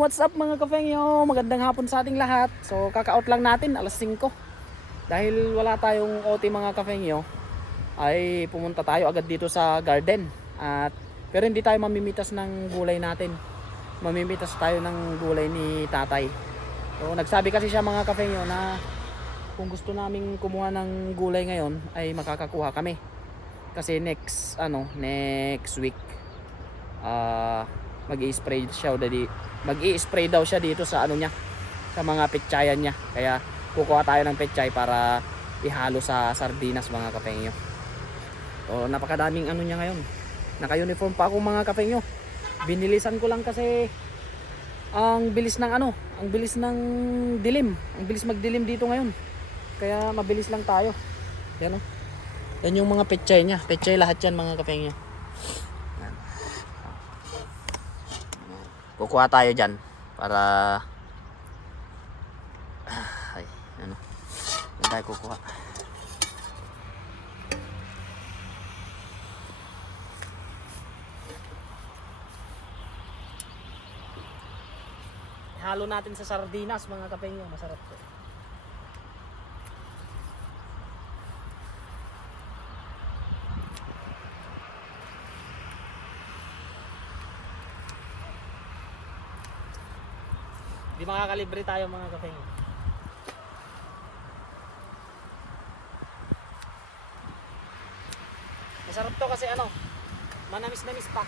what's up mga kafengyo? Magandang hapon sa ating lahat. So kaka-out lang natin alas 5. Dahil wala tayong OT mga kafengyo, ay pumunta tayo agad dito sa garden. At pero hindi tayo mamimitas ng gulay natin. Mamimitas tayo ng gulay ni tatay. So nagsabi kasi siya mga kafengyo na kung gusto naming kumuha ng gulay ngayon ay makakakuha kami. Kasi next ano, next week ah mag-i-spray siya dali mag-i-spray daw siya dito sa ano niya sa mga petsayan niya. Kaya kukuha tayo ng petsay para ihalo sa sardinas mga kapengyo so napakadaming ano niya ngayon. Naka-uniform pa ako mga kapengyo binilisan ko lang kasi ang bilis ng ano ang bilis ng dilim. Ang bilis magdilim dito ngayon. Kaya mabilis lang tayo. Yan o yan yung mga petsay niya. Petsay lahat yan mga kapengyo kukuha tayo dyan para ay ano? Yan tayo kukuha. Halo natin sa sardinas mga kapengyo masarap to Di makakalibre tayo mga kapengyo. Masarap to kasi ano, manamis-namis pa.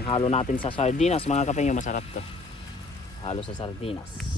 Panghalo natin sa sardinas mga kapengyo masarap to. Halo sa sardinas.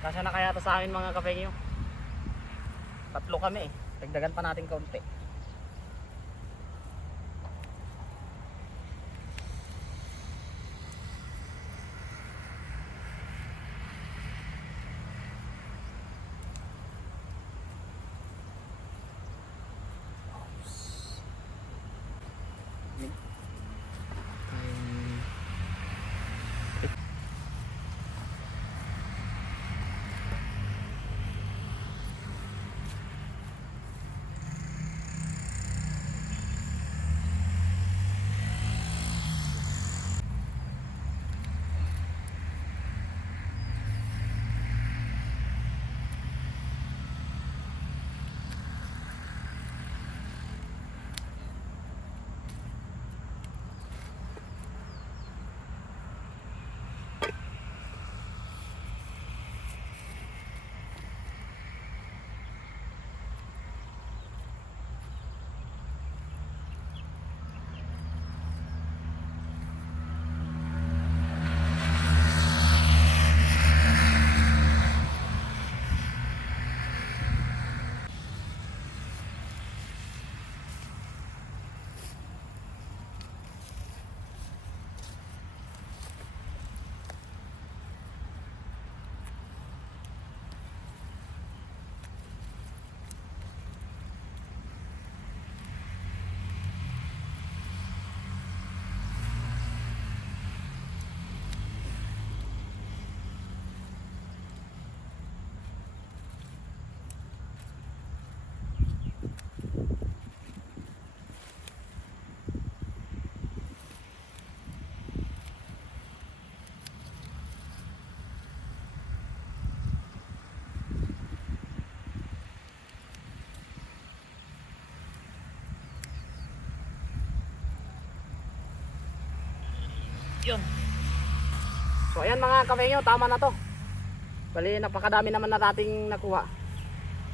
Kasya na kaya to sa amin mga kapengyo. Tatlo kami eh. Dagdagan pa natin kaunti. Yun. So ayan mga kafenyo, tama na to. Bali napakadami naman na nating nakuha.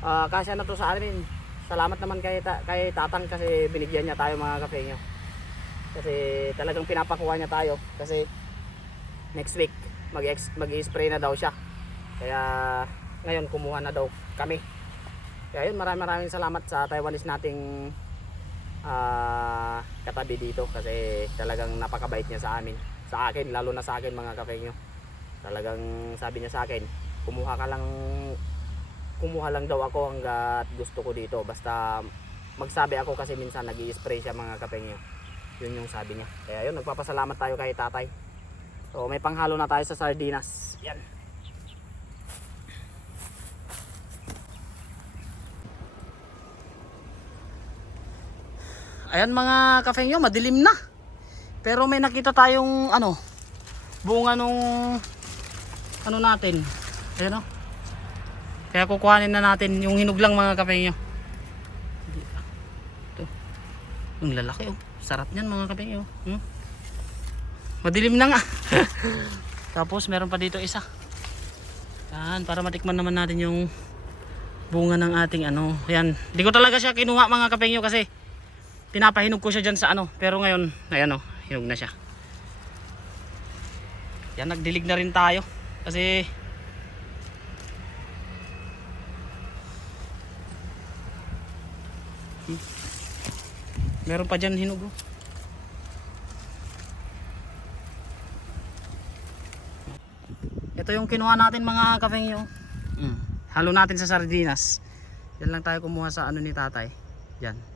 Ah, kasya na to sa amin. Salamat naman kay, ta- kay Tatang kasi binigyan niya tayo mga kafenyo. Kasi talagang pinapakuha niya tayo kasi next week mag mag-spray na daw siya. Kaya ngayon kumuha na daw kami. Kaya yun, maraming maraming salamat sa Taiwanese nating ah, katabi dito kasi talagang napakabait niya sa amin. Sa akin, lalo na sa akin mga kafenyo. Talagang sabi niya sa akin, kumuha ka lang kumuha lang daw ako hanggat gusto ko dito. Basta magsabi ako kasi minsan nag spray siya mga kafenyo. Yun yung sabi niya. Kaya yun, nagpapasalamat tayo kay tatay. So may panghalo na tayo sa sardinas. Yan. Ayan mga kafengyo, madilim na. Pero may nakita tayong ano, bunga nung ano natin. Ayan o. Kaya kukuhanin na natin yung hinog lang mga kafengyo. Ito. Yung lalaki oh. Sarap niyan mga kafengyo. Hmm? Madilim na nga. Tapos meron pa dito isa. Yan, para matikman naman natin yung bunga ng ating ano. Yan. Hindi ko talaga siya kinuha mga kapengyo kasi pinapahinog ko siya dyan sa ano. Pero ngayon, ayan o, hinog na siya. Yan, nagdilig na rin tayo. Kasi Hmm. meron pa dyan hinog oh. Ito yung kinuha natin mga kafengyo. Mm. Halo natin sa sardinas. Yan lang tayo kumuha sa ano ni tatay. Yan. Yan.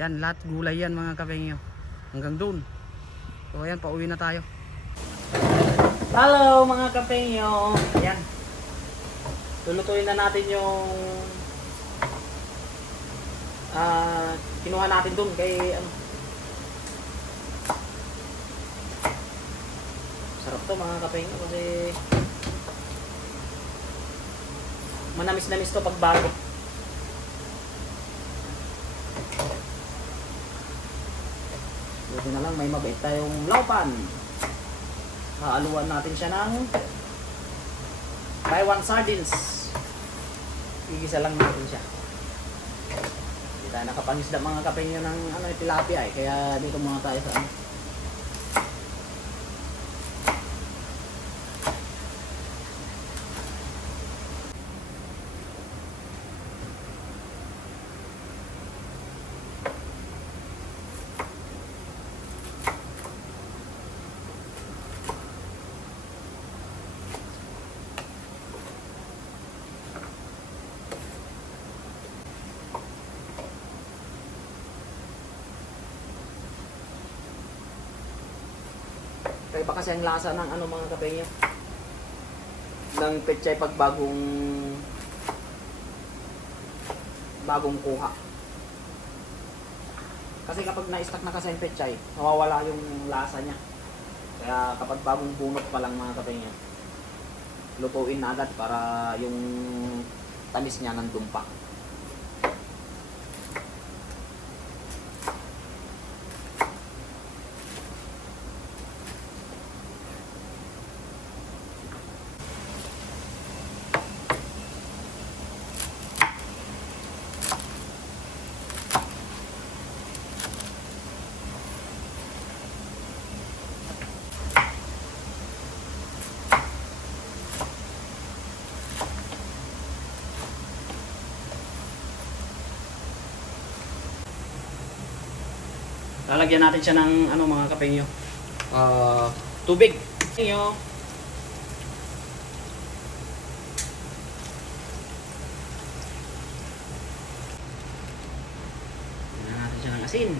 Yan, lahat gulay yan mga kafengyo. Hanggang doon. So ayan, pauwi na tayo. Hello mga kafengyo. Yan. Lulutuin na natin yung ah kinuha natin doon kay ano Sarap to mga kapengyo kasi manamis-namis to pag bago. Buti na lang may mabait tayong laupan. Haaluan natin siya ng Taiwan sardines. Igisa lang natin siya. Hindi tayo nakapangisda mga kapengyo ng ano, tilapia eh. Kaya dito muna tayo sa ano. Kaya pa kasi ang lasa ng ano mga kapengyo. Ng pechay pag bagong bagong kuha. Kasi kapag na-stack na kasi ang pechay, nawawala yung lasa niya. Kaya kapag bagong bunot pa lang mga kapengyo, lutuin na agad para yung tamis niya nandun pa. Lalagyan natin siya ng ano mga kapengyo. Ah, tubig. Kapengyo. Lagyan natin siya ng asin.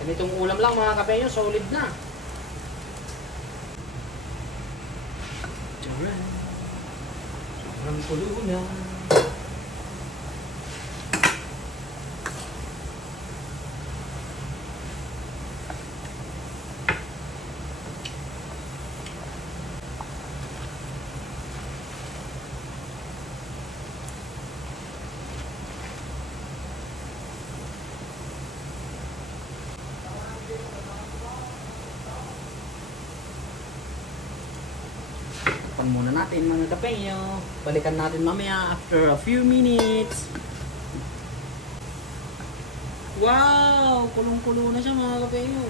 Ganitong ulam lang mga kapengyo, solid na. Alright. Sobrang kulo na. Muna natin mga kapengyo. Balikan natin mamaya after a few minutes. Wow! Kulong-kulo na siya mga kapengyo.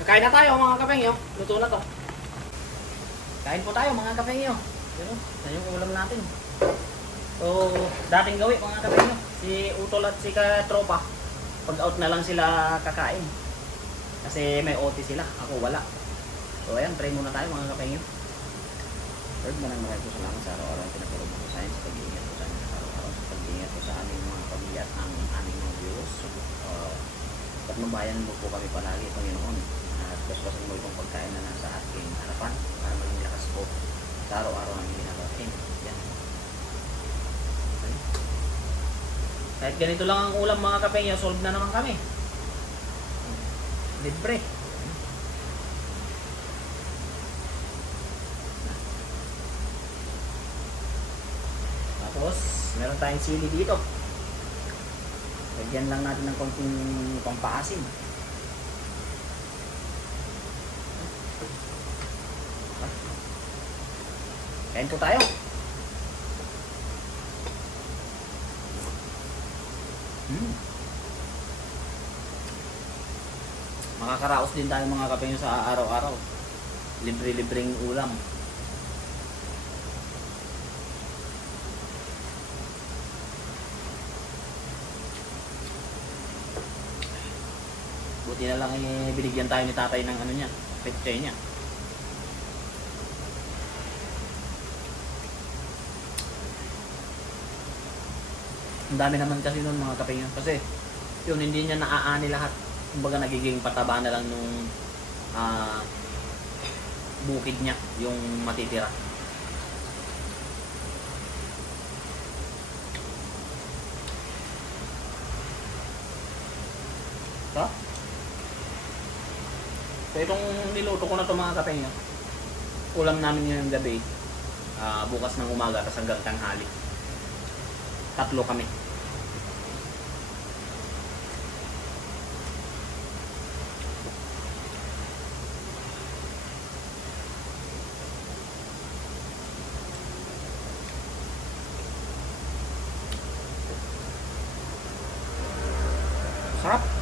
Kakain na tayo mga kapengyo. Luto na to. Kain po tayo mga kapengyo. Yun, yan yung ulam natin. So, dating gawi mga kapengyo. Si Utol at si Katropa. Pag out na lang sila kakain. Kasi may OT sila. Ako wala. So, ayan, try muna tayo mga kapengyo. Lord, maraming maraming po salamat sa araw-araw ang pinatulong mo sa akin sa pag-iingat po sa amin sa araw-araw sa pag-iingat po sa aming mga pamilya at ang aming mga viewers. Uh, patnubayan mo po kami palagi, Panginoon. At basbasan mo itong pagkain na nasa ating harapan para maging sa araw-araw ang ginagawa. Yan. Okay. Kahit ganito lang ang ulam mga kapengya, solve na naman kami. Libre. Tapos, meron tayong sili dito. Lagyan lang natin ng konting pampaasim. Kain po tayo. Hmm. Makakaraos din tayo mga kapengyo sa araw-araw. Libre-libreng ulam. Buti na lang eh, binigyan tayo ni tatay ng ano niya, pechay niya. Ang dami naman kasi nun mga kapingin. Kasi yun, hindi niya naaani lahat. Kumbaga nagiging pataba na lang nung ah, bukid niya, yung matitira. Ha? So itong niluto ko na to mga kapengyo. Ulam namin ngayong gabi. ah, bukas ng umaga, tapos hanggang tanghali. Tatlo kami. Sarap. Ano